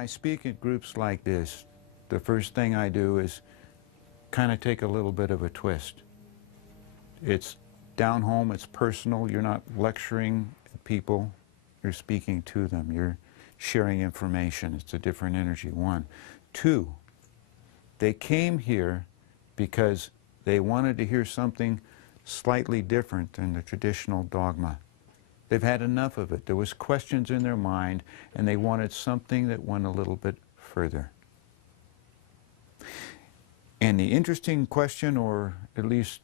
I speak at groups like this, the first thing I do is kind of take a little bit of a twist. It's down home, it's personal, you're not lecturing people, you're speaking to them, you're sharing information. It's a different energy, one. Two, they came here because they wanted to hear something slightly different than the traditional dogma. They've had enough of it. There was questions in their mind, and they wanted something that went a little bit further. And the interesting question, or at least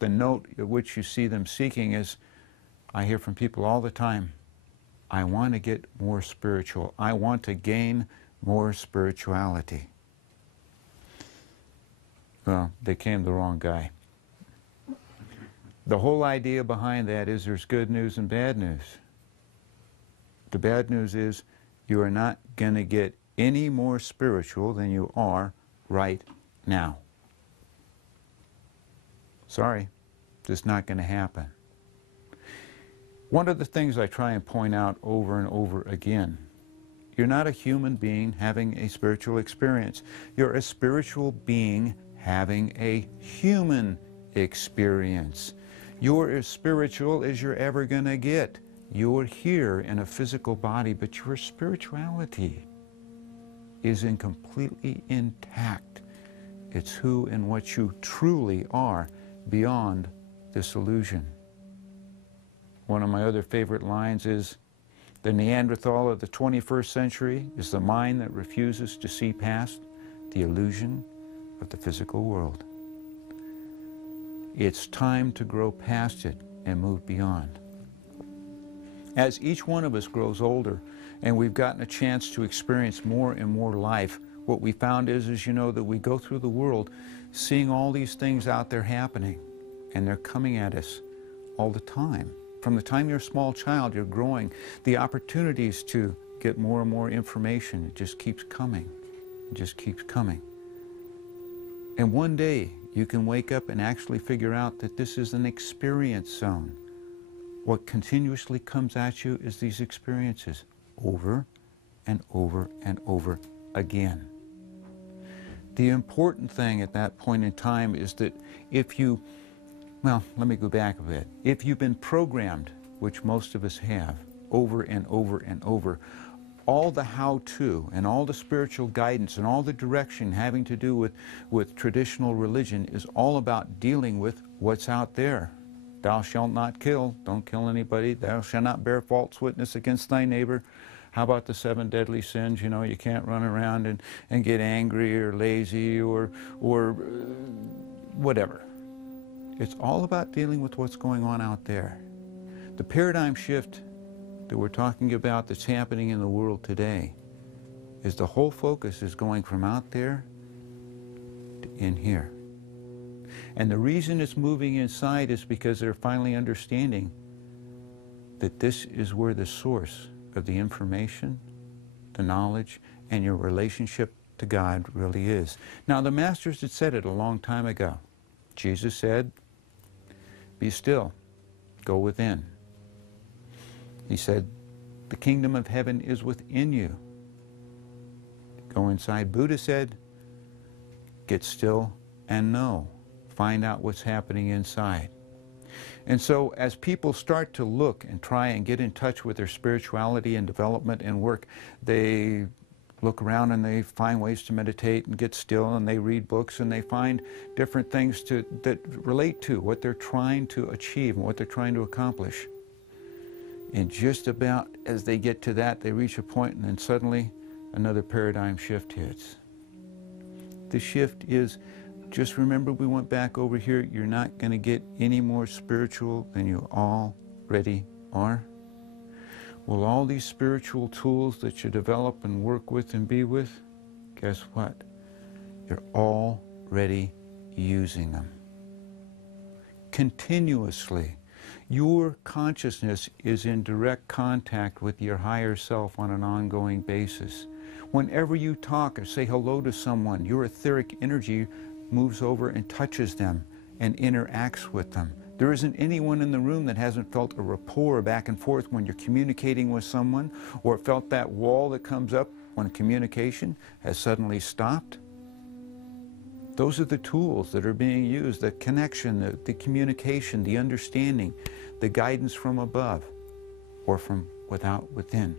the note at which you see them seeking, is, I hear from people all the time, I want to get more spiritual. I want to gain more spirituality. Well, they came the wrong guy. The whole idea behind that is there's good news and bad news. The bad news is you are not going to get any more spiritual than you are right now. Sorry, it's not going to happen. One of the things I try and point out over and over again, you're not a human being having a spiritual experience. You're a spiritual being having a human experience. You're as spiritual as you're ever going to get. You're here in a physical body, but your spirituality is completely intact. It's who and what you truly are beyond this illusion. One of my other favorite lines is, the Neanderthal of the 21st century is the mind that refuses to see past the illusion of the physical world. It's time to grow past it and move beyond. As each one of us grows older and we've gotten a chance to experience more and more life, what we found is you know, that we go through the world seeing all these things out there happening, and they're coming at us all the time. From the time you're a small child, you're growing. The opportunities to get more and more information, it just keeps coming. It just keeps coming. And one day, you can wake up and actually figure out that this is an experience zone. What continuously comes at you is these experiences over and over and over again. The important thing at that point in time is that if you, well, let me go back a bit. If you've been programmed, which most of us have, over and over and over, all the how-to and all the spiritual guidance and all the direction having to do with traditional religion is all about dealing with what's out there. Thou shalt not kill. Don't kill anybody. Thou shalt not bear false witness against thy neighbor. How about the 7 deadly sins? You know, you can't run around and get angry or lazy or whatever. It's all about dealing with what's going on out there. The paradigm shift that we're talking about that's happening in the world today is the whole focus is going from out there to in here. And the reason it's moving inside is because they're finally understanding that this is where the source of the information, the knowledge, and your relationship to God really is. Now, the masters had said it a long time ago. Jesus said, be still, go within. He said, the kingdom of heaven is within you. Go inside. Buddha said, get still and know. Find out what's happening inside. And so as people start to look and try and get in touch with their spirituality and development and work, they look around and they find ways to meditate and get still, and they read books and they find different things that relate to what they're trying to achieve and what they're trying to accomplish. And just about as they get to that, they reach a point and then suddenly another paradigm shift hits. The shift is, just remember we went back over here, you're not going to get any more spiritual than you already are. Well, all these spiritual tools that you develop and work with and be with, guess what? You're already using them. Continuously. Your consciousness is in direct contact with your higher self on an ongoing basis. Whenever you talk or say hello to someone, your etheric energy moves over and touches them and interacts with them. There isn't anyone in the room that hasn't felt a rapport back and forth when you're communicating with someone, or felt that wall that comes up when communication has suddenly stopped. Those are the tools that are being used, the connection, the communication, the understanding, the guidance from above or from without within.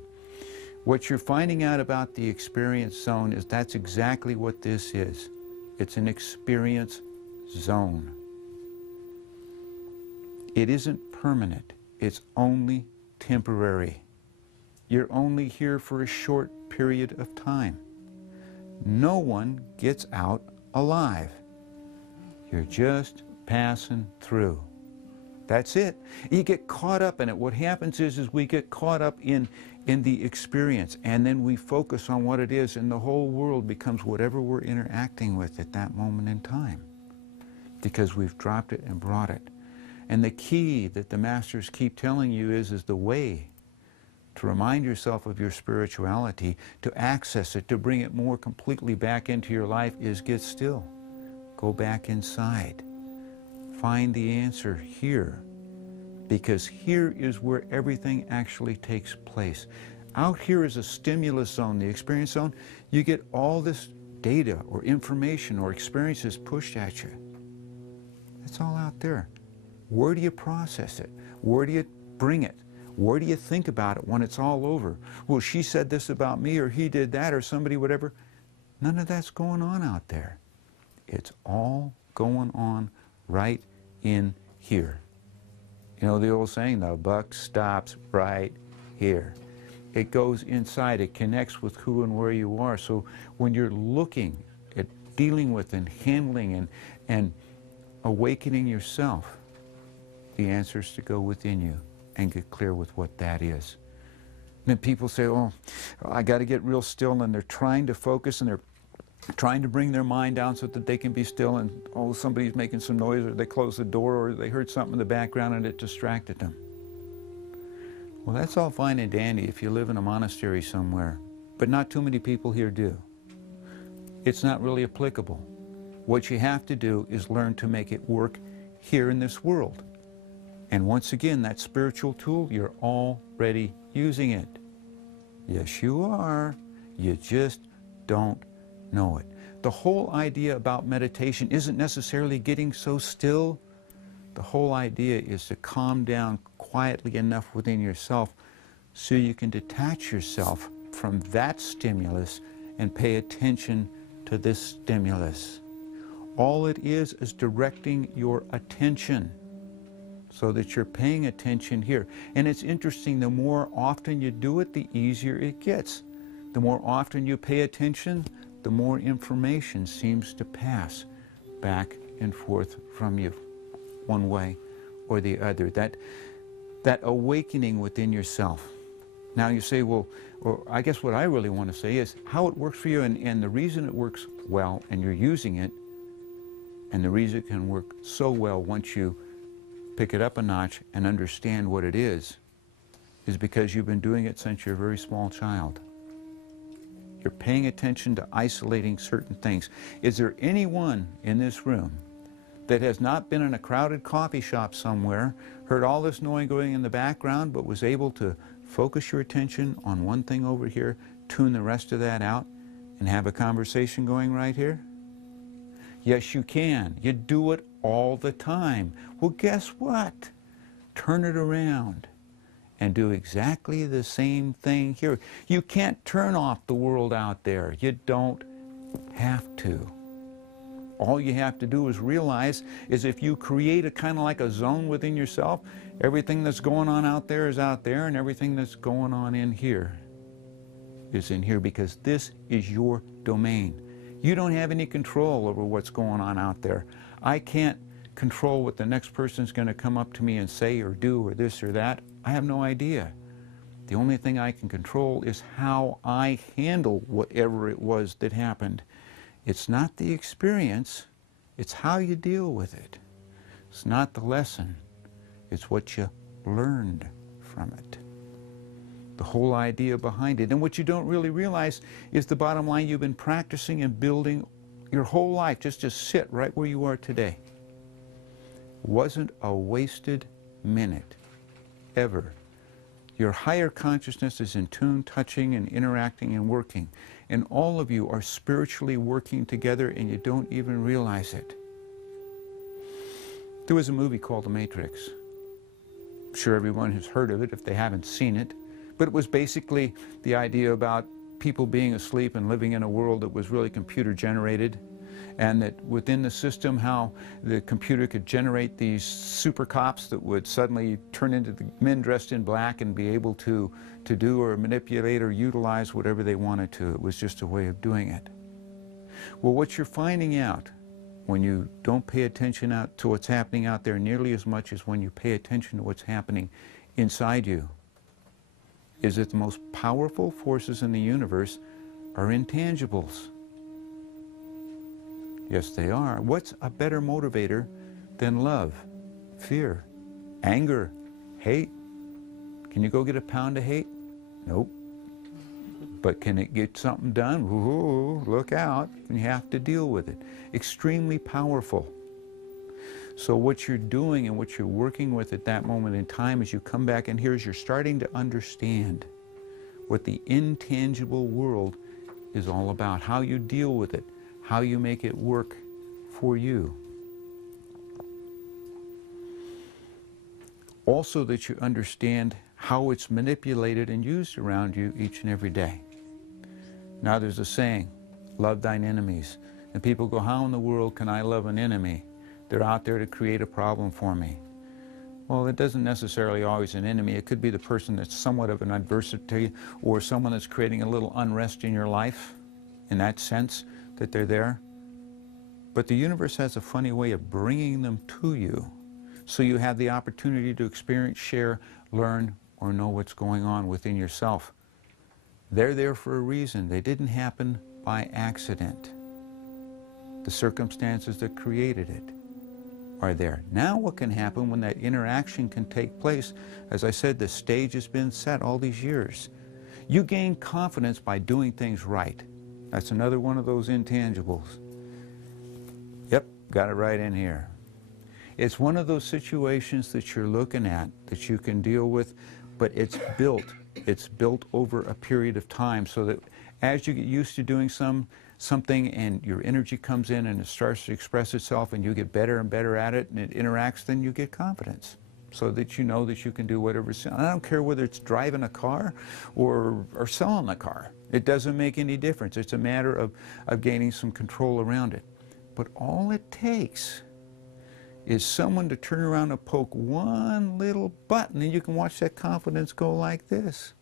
What you're finding out about the experience zone is that's exactly what this is. It's an experience zone. It isn't permanent. It's only temporary. You're only here for a short period of time. No one gets out alive. You're just passing through. That's it. You get caught up in it. What happens is we get caught up in the experience, and then we focus on what it is, and the whole world becomes whatever we're interacting with at that moment in time, because we've dropped it and brought it. And the key that the masters keep telling you is the way to remind yourself of your spirituality, to access it, to bring it more completely back into your life is get still. Go back inside. Find the answer here, because here is where everything actually takes place. Out here is a stimulus zone, the experience zone. You get all this data or information or experiences pushed at you. It's all out there. Where do you process it? Where do you bring it? Where do you think about it when it's all over? Well, she said this about me, or he did that, or somebody, whatever. None of that's going on out there. It's all going on right in here. You know the old saying, the buck stops right here. It goes inside. It connects with who and where you are. So when you're looking at dealing with and handling and awakening yourself, the answer is to go within you and get clear with what that is. And then people say, oh, I got to get real still, and they're trying to focus, and they're trying to bring their mind down so that they can be still, and oh, somebody's making some noise, or they closed the door, or they heard something in the background and it distracted them. Well, that's all fine and dandy if you live in a monastery somewhere, but not too many people here do. It's not really applicable. What you have to do is learn to make it work here in this world. And once again, that spiritual tool, you're already using it. Yes, you are. You just don't know it. The whole idea about meditation isn't necessarily getting so still. The whole idea is to calm down quietly enough within yourself so you can detach yourself from that stimulus and pay attention to this stimulus. All it is directing your attention, so that you're paying attention here. And it's interesting, the more often you do it, the easier it gets. The more often you pay attention, the more information seems to pass back and forth from you, one way or the other. That awakening within yourself. Now you say, well, or I guess what I really want to say is how it works for you, and the reason it works well and you're using it, and the reason it can work so well once you pick it up a notch and understand what it is because you've been doing it since you're a very small child. You're paying attention to isolating certain things. Is there anyone in this room that has not been in a crowded coffee shop somewhere, heard all this noise going in the background, but was able to focus your attention on one thing over here, tune the rest of that out, and have a conversation going right here? Yes, you can. You do it all the time. Well, guess what? Turn it around and do exactly the same thing here. You can't turn off the world out there. You don't have to. All you have to do is realize is if you create a kind of like a zone within yourself, everything that's going on out there is out there, and everything that's going on in here is in here, because this is your domain. You don't have any control over what's going on out there. I can't control what the next person's going to come up to me and say or do or this or that. I have no idea. The only thing I can control is how I handle whatever it was that happened. It's not the experience, it's how you deal with it. It's not the lesson, it's what you learned from it. The whole idea behind it. And what you don't really realize is the bottom line, you've been practicing and building your whole life just to sit right where you are today. Wasn't a wasted minute, ever. Your higher consciousness is in tune, touching and interacting and working. And all of you are spiritually working together and you don't even realize it. There was a movie called The Matrix. I'm sure everyone has heard of it if they haven't seen it. But it was basically the idea about people being asleep and living in a world that was really computer generated, and that within the system how the computer could generate these super cops that would suddenly turn into the men dressed in black and be able to do or manipulate or utilize whatever they wanted to. It was just a way of doing it. Well, what you're finding out when you don't pay attention out to what's happening out there nearly as much as when you pay attention to what's happening inside you is that the most powerful forces in the universe are intangibles. Yes, they are. What's a better motivator than love, fear, anger, hate? Can you go get a pound of hate? Nope. But can it get something done? Ooh, look out. You have to deal with it. Extremely powerful. So what you're doing and what you're working with at that moment in time as you come back in here is you're starting to understand what the intangible world is all about, how you deal with it, how you make it work for you. Also that you understand how it's manipulated and used around you each and every day. Now there's a saying, love thine enemies. And people go, how in the world can I love an enemy? They're out there to create a problem for me. Well, it doesn't necessarily always an enemy. It could be the person that's somewhat of an adversity or someone that's creating a little unrest in your life, in that sense that they're there. But the universe has a funny way of bringing them to you so you have the opportunity to experience, share, learn, or know what's going on within yourself. They're there for a reason. They didn't happen by accident. The circumstances that created it are there. Now what can happen when that interaction can take place? As I said, the stage has been set all these years. You gain confidence by doing things right. That's another one of those intangibles. Yep, got it right in here. It's one of those situations that you're looking at that you can deal with, but it's built. It's built over a period of time so that as you get used to doing something and your energy comes in and it starts to express itself and you get better and better at it and it interacts, then you get confidence so that you know that you can do whatever. I don't care whether it's driving a car or selling a car. It doesn't make any difference. It's a matter of gaining some control around it. But all it takes is someone to turn around and poke one little button and you can watch that confidence go like this.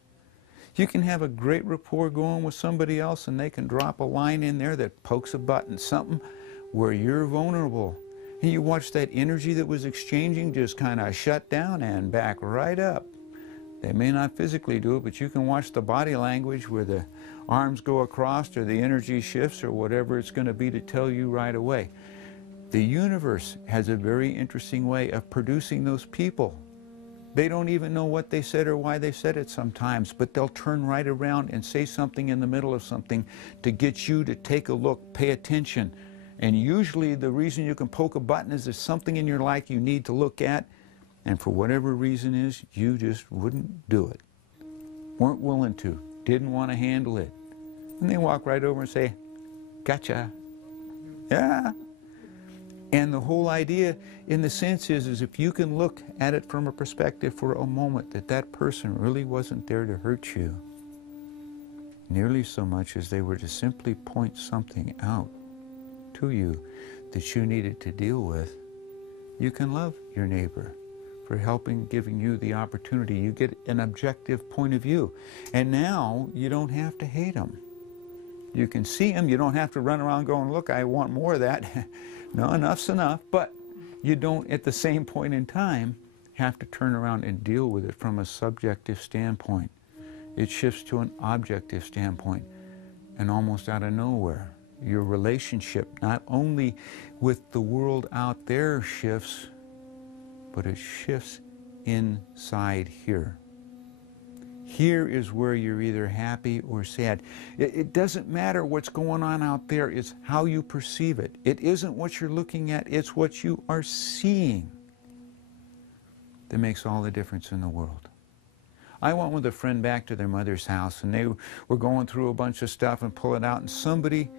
You can have a great rapport going with somebody else and they can drop a line in there that pokes a button, something where you're vulnerable. And you watch that energy that was exchanging just kind of shut down and back right up. They may not physically do it, but you can watch the body language where the arms go across or the energy shifts or whatever it's going to be to tell you right away. The universe has a very interesting way of producing those people. They don't even know what they said or why they said it sometimes, but they'll turn right around and say something in the middle of something to get you to take a look, pay attention. And usually the reason you can poke a button is there's something in your life you need to look at, and for whatever reason is, you just wouldn't do it. Weren't willing to, didn't want to handle it. And they walk right over and say, gotcha. Yeah. And the whole idea, in the sense, is if you can look at it from a perspective for a moment that that person really wasn't there to hurt you, nearly so much as they were to simply point something out to you that you needed to deal with, you can love your neighbor for helping, giving you the opportunity. You get an objective point of view. And now you don't have to hate them. You can see them. You don't have to run around going, look, I want more of that. No, enough's enough. But you don't, at the same point in time, have to turn around and deal with it from a subjective standpoint. It shifts to an objective standpoint. And almost out of nowhere, your relationship, not only with the world out there shifts, but it shifts inside here. Here is where you're either happy or sad. It doesn't matter what's going on out there, it's how you perceive it. It isn't what you're looking at, it's what you are seeing that makes all the difference in the world. I went with a friend back to their mother's house, and they were going through a bunch of stuff and pulling out, and somebody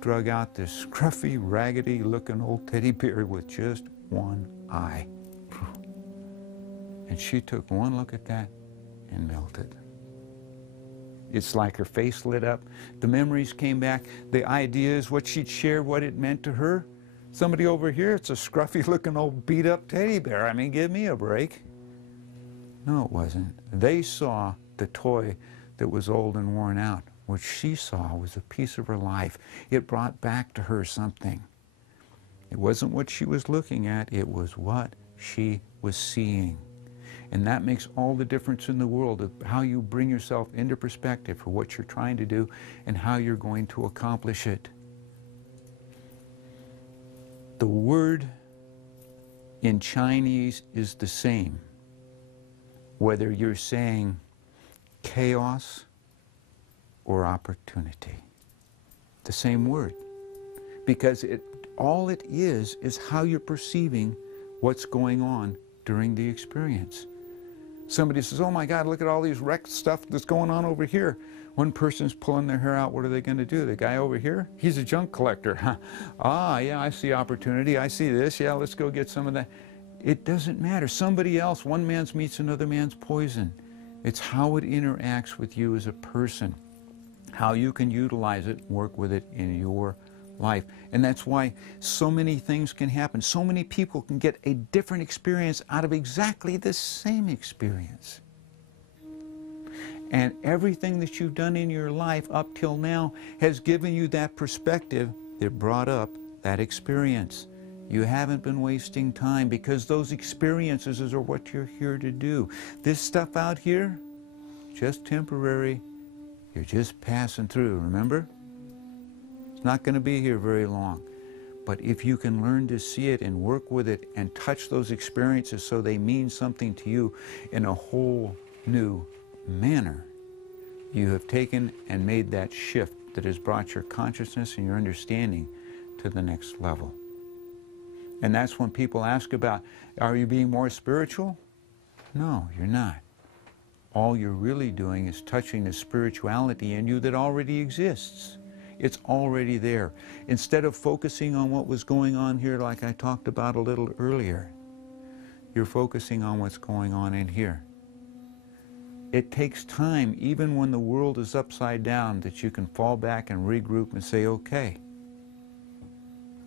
drug out this scruffy, raggedy-looking old teddy bear with just one eye. And she took one look at that and melted. It's like her face lit up. The memories came back. The ideas, what she'd shared, what it meant to her. Somebody over here, it's a scruffy-looking old beat-up teddy bear. I mean, give me a break. No, it wasn't. They saw the toy that was old and worn out. What she saw was a piece of her life. It brought back to her something. It wasn't what she was looking at, it was what she was seeing. And that makes all the difference in the world of how you bring yourself into perspective for what you're trying to do and how you're going to accomplish it. The word in Chinese is the same, whether you're saying chaos or opportunity. The same word. Because all it is how you're perceiving what's going on during the experience. Somebody says, oh my God, look at all these wrecked stuff that's going on over here. One person's pulling their hair out, what are they going to do? The guy over here, he's a junk collector. Ah, yeah, I see opportunity, I see this, yeah, let's go get some of that. It doesn't matter. Somebody else, one man's meat's another man's poison. It's how it interacts with you as a person, how you can utilize it, work with it in your life. And that's why so many things can happen. So many people can get a different experience out of exactly the same experience. And everything that you've done in your life up till now has given you that perspective that brought up that experience. You haven't been wasting time because those experiences are what you're here to do. This stuff out here, just temporary. You're just passing through, remember? It's not going to be here very long. But if you can learn to see it and work with it and touch those experiences so they mean something to you in a whole new manner, you have taken and made that shift that has brought your consciousness and your understanding to the next level. And that's when people ask about, are you being more spiritual? No, you're not. All you're really doing is touching the spirituality in you that already exists. It's already there. Instead of focusing on what was going on here like I talked about a little earlier, you're focusing on what's going on in here. It takes time, even when the world is upside down, that you can fall back and regroup and say, okay,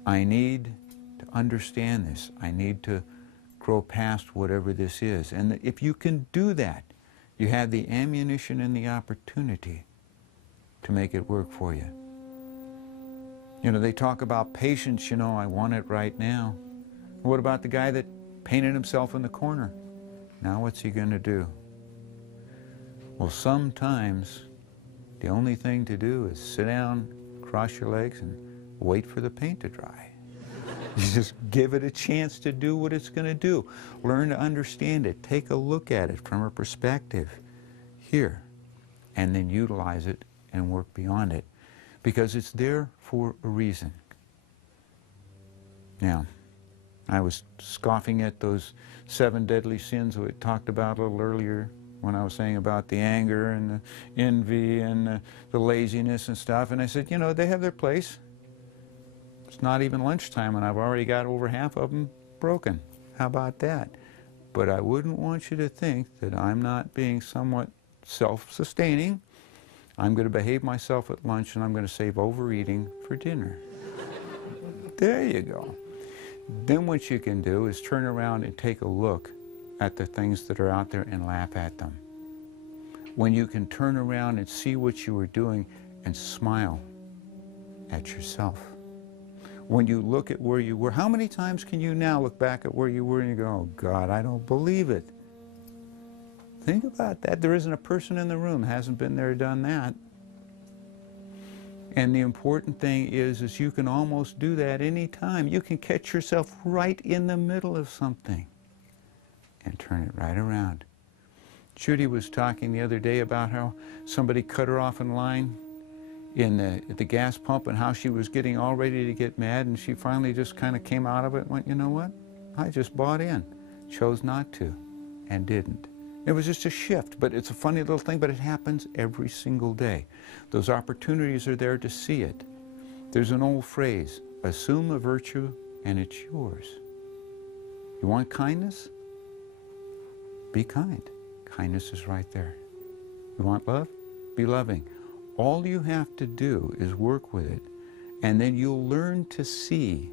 I need to understand this. I need to grow past whatever this is. And if you can do that, you have the ammunition and the opportunity to make it work for you. You know, they talk about patience, you know, I want it right now. What about the guy that painted himself in the corner? Now what's he going to do? Well, sometimes the only thing to do is sit down, cross your legs, and wait for the paint to dry. You just give it a chance to do what it's going to do. Learn to understand it. Take a look at it from a perspective here, and then utilize it and work beyond it, because it's there for a reason. Now, I was scoffing at those 7 deadly sins we talked about a little earlier when I was saying about the anger and the envy and the laziness and stuff, and I said, you know, they have their place. It's not even lunchtime and I've already got over half of them broken. How about that? But I wouldn't want you to think that I'm not being somewhat self-sustaining. I'm going to behave myself at lunch and I'm going to save overeating for dinner. There you go. Then what you can do is turn around and take a look at the things that are out there and laugh at them. When you can turn around and see what you were doing and smile at yourself. When you look at where you were, how many times can you now look back at where you were and you go, oh God, I don't believe it. Think about that. There isn't a person in the room that hasn't been there, done that. And the important thing is you can almost do that anytime. You can catch yourself right in the middle of something and turn it right around. Judy was talking the other day about how somebody cut her off in line at the gas pump and how she was getting all ready to get mad, and she finally just kind of came out of it and went, you know what? I just bought in. Chose not to and didn't. It was just a shift, but it's a funny little thing, but it happens every single day. Those opportunities are there to see it. There's an old phrase, assume a virtue and it's yours. You want kindness? Be kind. Kindness is right there. You want love? Be loving. All you have to do is work with it, and then you'll learn to see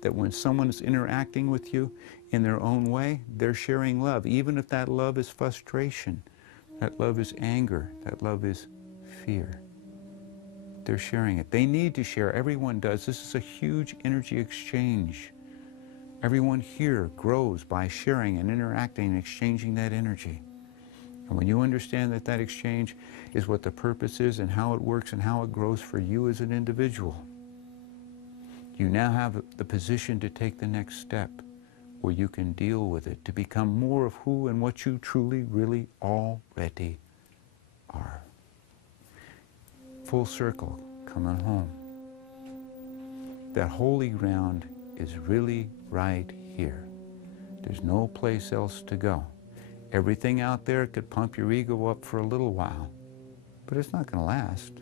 that when someone is interacting with you in their own way, they're sharing love, even if that love is frustration, that love is anger, that love is fear. They're sharing it. They need to share. Everyone does. This is a huge energy exchange. Everyone here grows by sharing and interacting and exchanging that energy. And when you understand that that exchange is what the purpose is and how it works and how it grows for you as an individual, you now have the position to take the next step where you can deal with it, to become more of who and what you truly, really already are. Full circle, coming home. That holy ground is really right here. There's no place else to go. Everything out there could pump your ego up for a little while, but it's not going to last.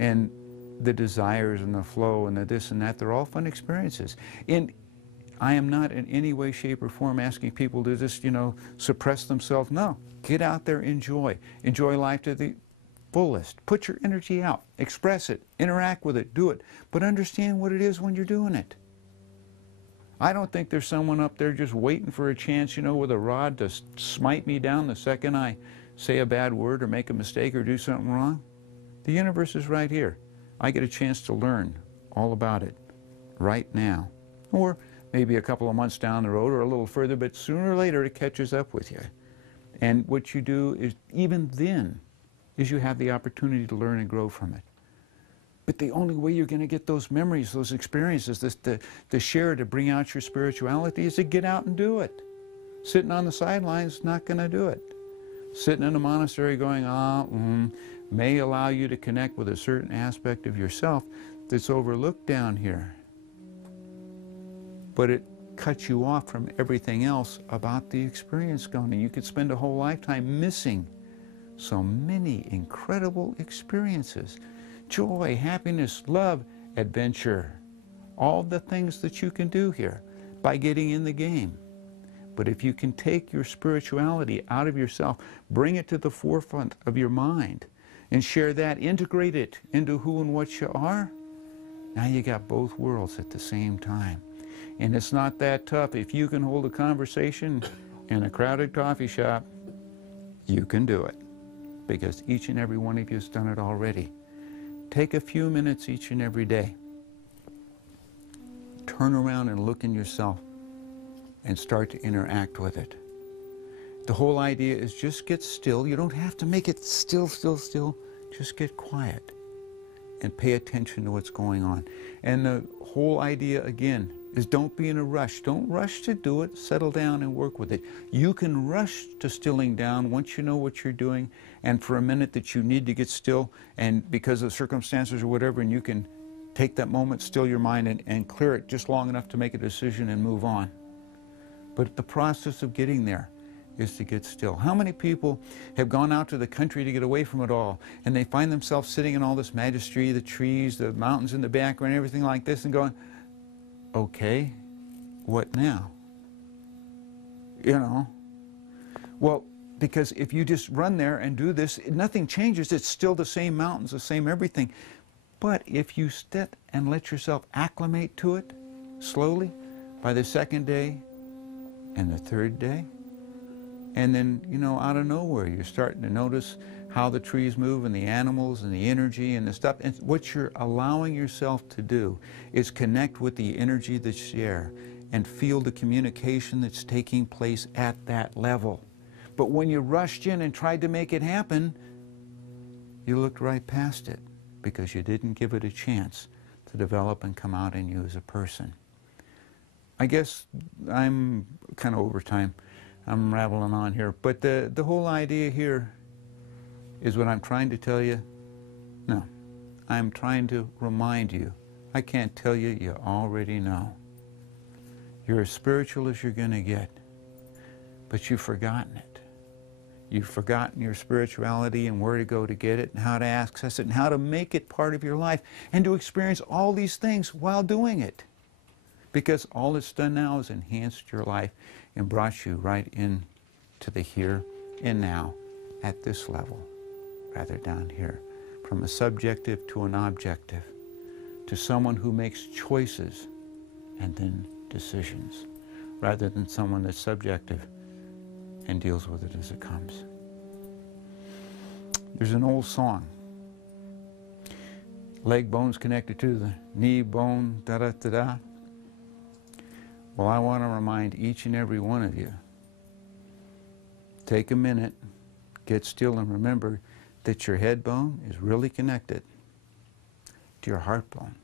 And the desires and the flow and the this and that, they're all fun experiences. And I am not in any way, shape, or form asking people to just, suppress themselves. No, get out there, enjoy. Enjoy life to the fullest. Put your energy out. Express it. Interact with it. Do it. But understand what it is when you're doing it. I don't think there's someone up there just waiting for a chance, with a rod to smite me down the second I say a bad word or make a mistake or do something wrong. The universe is right here. I get a chance to learn all about it right now. Or maybe a couple of months down the road or a little further, but sooner or later it catches up with you. And what you do is, even then, is you have the opportunity to learn and grow from it. But the only way you're going to get those memories, those experiences, to share, to bring out your spirituality, is to get out and do it. Sitting on the sidelines is not going to do it. Sitting in a monastery going, may allow you to connect with a certain aspect of yourself that's overlooked down here. But it cuts you off from everything else about the experience going. And you could spend a whole lifetime missing so many incredible experiences. Joy, happiness, love, adventure. All the things that you can do here by getting in the game. But if you can take your spirituality out of yourself, bring it to the forefront of your mind, and share that, integrate it into who and what you are, now you got both worlds at the same time. And it's not that tough. If you can hold a conversation in a crowded coffee shop, you can do it. Because each and every one of you has done it already. Take a few minutes each and every day. Turn around and look in yourself and start to interact with it. The whole idea is just get still. You don't have to make it still. Just get quiet and pay attention to what's going on. And the whole idea, again, is don't be in a rush. Don't rush to do it. Settle down and work with it. You can rush to stilling down once you know what you're doing, and for a minute that you need to get still, and because of circumstances or whatever, and you can take that moment, still your mind, and clear it just long enough to make a decision and move on. But the process of getting there is to get still. How many people have gone out to the country to get away from it all, and they find themselves sitting in all this majesty, the trees, the mountains in the background, everything like this, and going, okay, what now? Well, because if you just run there and do this, nothing changes. It's still the same mountains, the same everything. But if you sit and let yourself acclimate to it slowly, by the second day and the third day, and then, out of nowhere, you're starting to notice how the trees move and the animals and the energy and the stuff. And what you're allowing yourself to do is connect with the energy that's there and feel the communication that's taking place at that level. But when you rushed in and tried to make it happen, you looked right past it because you didn't give it a chance to develop and come out in you as a person. I guess I'm kind of over time. I'm rattling on here. But the whole idea here is what I'm trying to tell you. No, I'm trying to remind you. I can't tell you, you already know. You're as spiritual as you're going to get, but you've forgotten it. You've forgotten your spirituality and where to go to get it and how to access it and how to make it part of your life and to experience all these things while doing it. Because all it's done now is enhanced your life and brought you right into the here and now at this level, rather down here. From a subjective to an objective, to someone who makes choices and then decisions, rather than someone that's subjective and deals with it as it comes. There's an old song. Leg bone's connected to the knee bone, da-da-da-da. Well, I want to remind each and every one of you, take a minute, get still, and remember that your head bone is really connected to your heart bone.